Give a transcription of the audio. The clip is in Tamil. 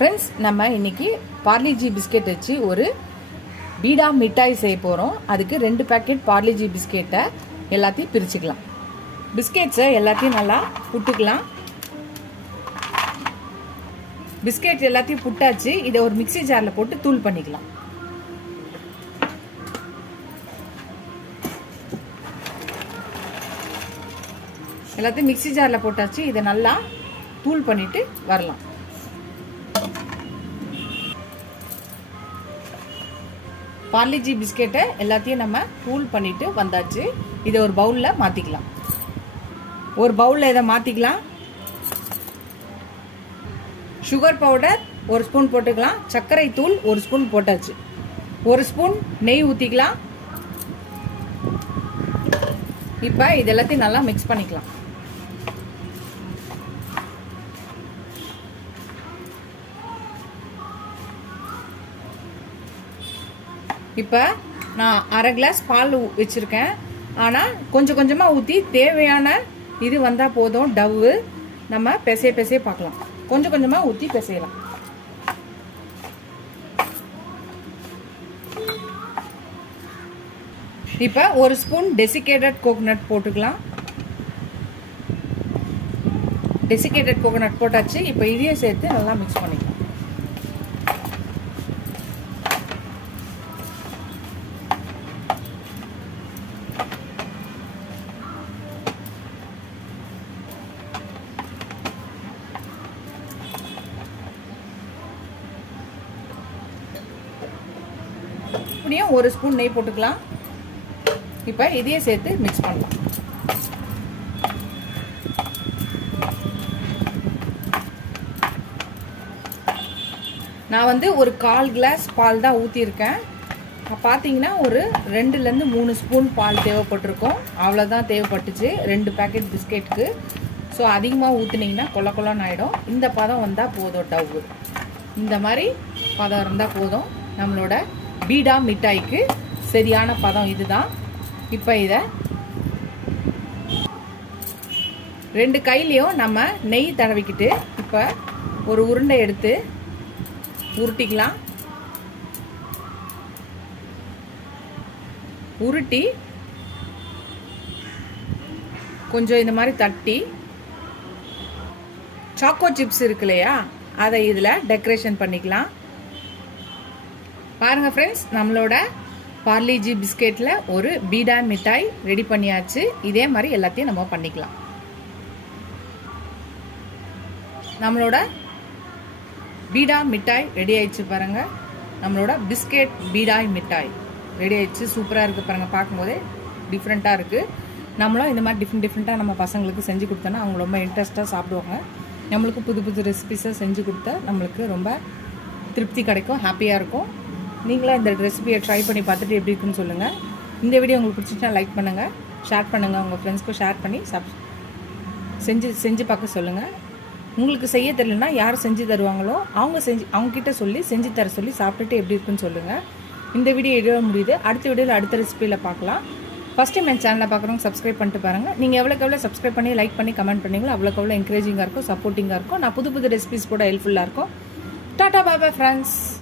ஃப்ரெண்ட்ஸ், நம்ம இன்னைக்கு பார்லிஜி பிஸ்கெட் வச்சு ஒரு பீடா மிட்டாய் செய்ய போகிறோம். அதுக்கு 2 பேக்கெட் பார்லிஜி பிஸ்கெட்டை எல்லாத்தையும் பிரிச்சுக்கலாம். பிஸ்கெட்ஸை எல்லாத்தையும் நல்லா புட்டுக்கலாம். பிஸ்கெட் எல்லாத்தையும் புட்டாச்சு. இதை ஒரு மிக்சி ஜாரில் போட்டு தூள் பண்ணிக்கலாம். எல்லாத்தையும் மிக்சி ஜாரில் போட்டாச்சு. இதை நல்லா தூள் பண்ணிட்டு வரலாம். பார்லிஜி பிஸ்கெட்டை எல்லாத்தையும் நம்ம தூள் பண்ணிட்டு வந்தாச்சு. இதை ஒரு பவுலில் மாற்றிக்கலாம். ஒரு பவுலில் இதை மாற்றிக்கலாம். சுகர் பவுடர் 1 ஸ்பூன் போட்டுக்கலாம். சர்க்கரை தூள் 1 ஸ்பூன் போட்டாச்சு. 1 ஸ்பூன் நெய் ஊற்றிக்கலாம். இப்போ இது எல்லாத்தையும் நல்லா மிக்ஸ் பண்ணிக்கலாம். இப்போ நான் 1/2 கிளாஸ் பால் வச்சுருக்கேன். ஆனால் கொஞ்சம் கொஞ்சமாக ஊற்றி தேவையான இது வந்தால் போதும். டவ்வு நம்ம பிசைய பார்க்கலாம். கொஞ்சம் கொஞ்சமாக ஊற்றி பிசையலாம். இப்போ 1 ஸ்பூன் டெசிகேட்டட் கோகோனட் போட்டுக்கலாம். டெசிகேட்டட் கோகோனட் போட்டாச்சு. இப்போ இதையும் சேர்த்து நல்லா மிக்ஸ் பண்ணிக்கலாம். இப்படியும் 1 ஸ்பூன் நெய் போட்டுக்கலாம். இப்போ இதையே சேர்த்து மிக்ஸ் பண்ணலாம். நான் வந்து ஒரு 1/4 கிளாஸ் பால் தான் ஊற்றிருக்கேன். பார்த்தீங்கன்னா ஒரு 2லேருந்து 3 ஸ்பூன் பால் தேவைப்பட்டிருக்கும். அவ்வளோதான் தேவைப்பட்டுச்சு 2 பேக்கெட் பிஸ்கெட்டுக்கு. ஸோ அதிகமாக ஊற்றுனீங்கன்னா கொல கொலன்னு ஆகிடும். இந்த பதம் வந்தால் போதும். டவ்வு இந்த மாதிரி பதம் இருந்தால் போதும். நம்மளோட பீடா மிட்டாய்க்கு சரியான பதம் இதுதான். இப்போ இதை 2 கையிலையும் நம்ம நெய் தடவிக்கிட்டு இப்போ ஒரு உருண்டை எடுத்து உருட்டிக்கலாம். உருட்டி கொஞ்சம் இந்த மாதிரி தட்டி சாக்கோ சிப்ஸ் இருக்கு இல்லையா, அதை இதில் டெக்கரேஷன் பண்ணிக்கலாம். பாருங்க ஃப்ரெண்ட்ஸ், நம்மளோட பார்லிஜி பிஸ்கெட்டில் ஒரு பீடா மிட்டாய் ரெடி பண்ணியாச்சு. இதே மாதிரி எல்லாத்தையும் நம்ம பண்ணிக்கலாம். நம்மளோட பீடா மிட்டாய் ரெடி ஆயிடுச்சு பாருங்க. நம்மளோட பிஸ்கெட் பீடாய் மிட்டாய் ரெடி ஆயிடுச்சு. சூப்பராக இருக்குது பாருங்கள். பார்க்கும்போதே டிஃப்ரெண்ட்டாக இருக்குது. நம்மளும் இந்த மாதிரி டிஃப்ரெண்ட்டாக நம்ம பசங்களுக்கு செஞ்சு கொடுத்தோன்னா அவங்க ரொம்ப இன்ட்ரெஸ்ட்டாக சாப்பிடுவாங்க. நம்மளுக்கு புது புது ரெசிபிஸை செஞ்சு கொடுத்தா நம்மளுக்கு ரொம்ப திருப்தி கிடைக்கும், ஹாப்பியாக இருக்கும். நீங்களும் இந்த ரெசிபியை ட்ரை பண்ணி பார்த்துட்டு எப்படி இருக்குன்னு சொல்லுங்கள். இந்த வீடியோ உங்களுக்கு பிடிச்சிச்சுன்னா லைக் பண்ணுங்கள், ஷேர் பண்ணுங்கள். உங்கள் ஃப்ரெண்ட்ஸ்க்கும் ஷேர் பண்ணி செஞ்சு பார்க்க சொல்லுங்கள். உங்களுக்கு செய்ய தெரியலனா யார் செஞ்சு தருவாங்களோ அவங்கக்கிட்ட சொல்லி செஞ்சு தர சொல்லி சாப்பிட்டுட்டு எப்படி இருக்குன்னு சொல்லுங்கள். இந்த வீடியோ எவ்வளோ முடியுது. அடுத்த வீடியோவில் அடுத்த ரெசிபியில் பார்க்கலாம். ஃபஸ்ட் டைம் என் சேனலில் பார்க்குறவங்க சப்ஸ்கிரைப் பண்ணிட்டு பாருங்கள். நீங்கள் எவ்வளோ சப்ஸ்கிரைப் பண்ணி லைக் பண்ணி கமெண்ட் பண்ணிங்களோ அவ்வளோக்கு என்கரேஜிங்காக இருக்கும், சப்போர்ட்டிங்காக இருக்கும். நான் புது புது ரெசிபிஸ் கூட ஹெல்ப்ஃபுல்லாக இருக்கும். டாட்டா பாய் பாய் ஃப்ரெண்ட்ஸ்.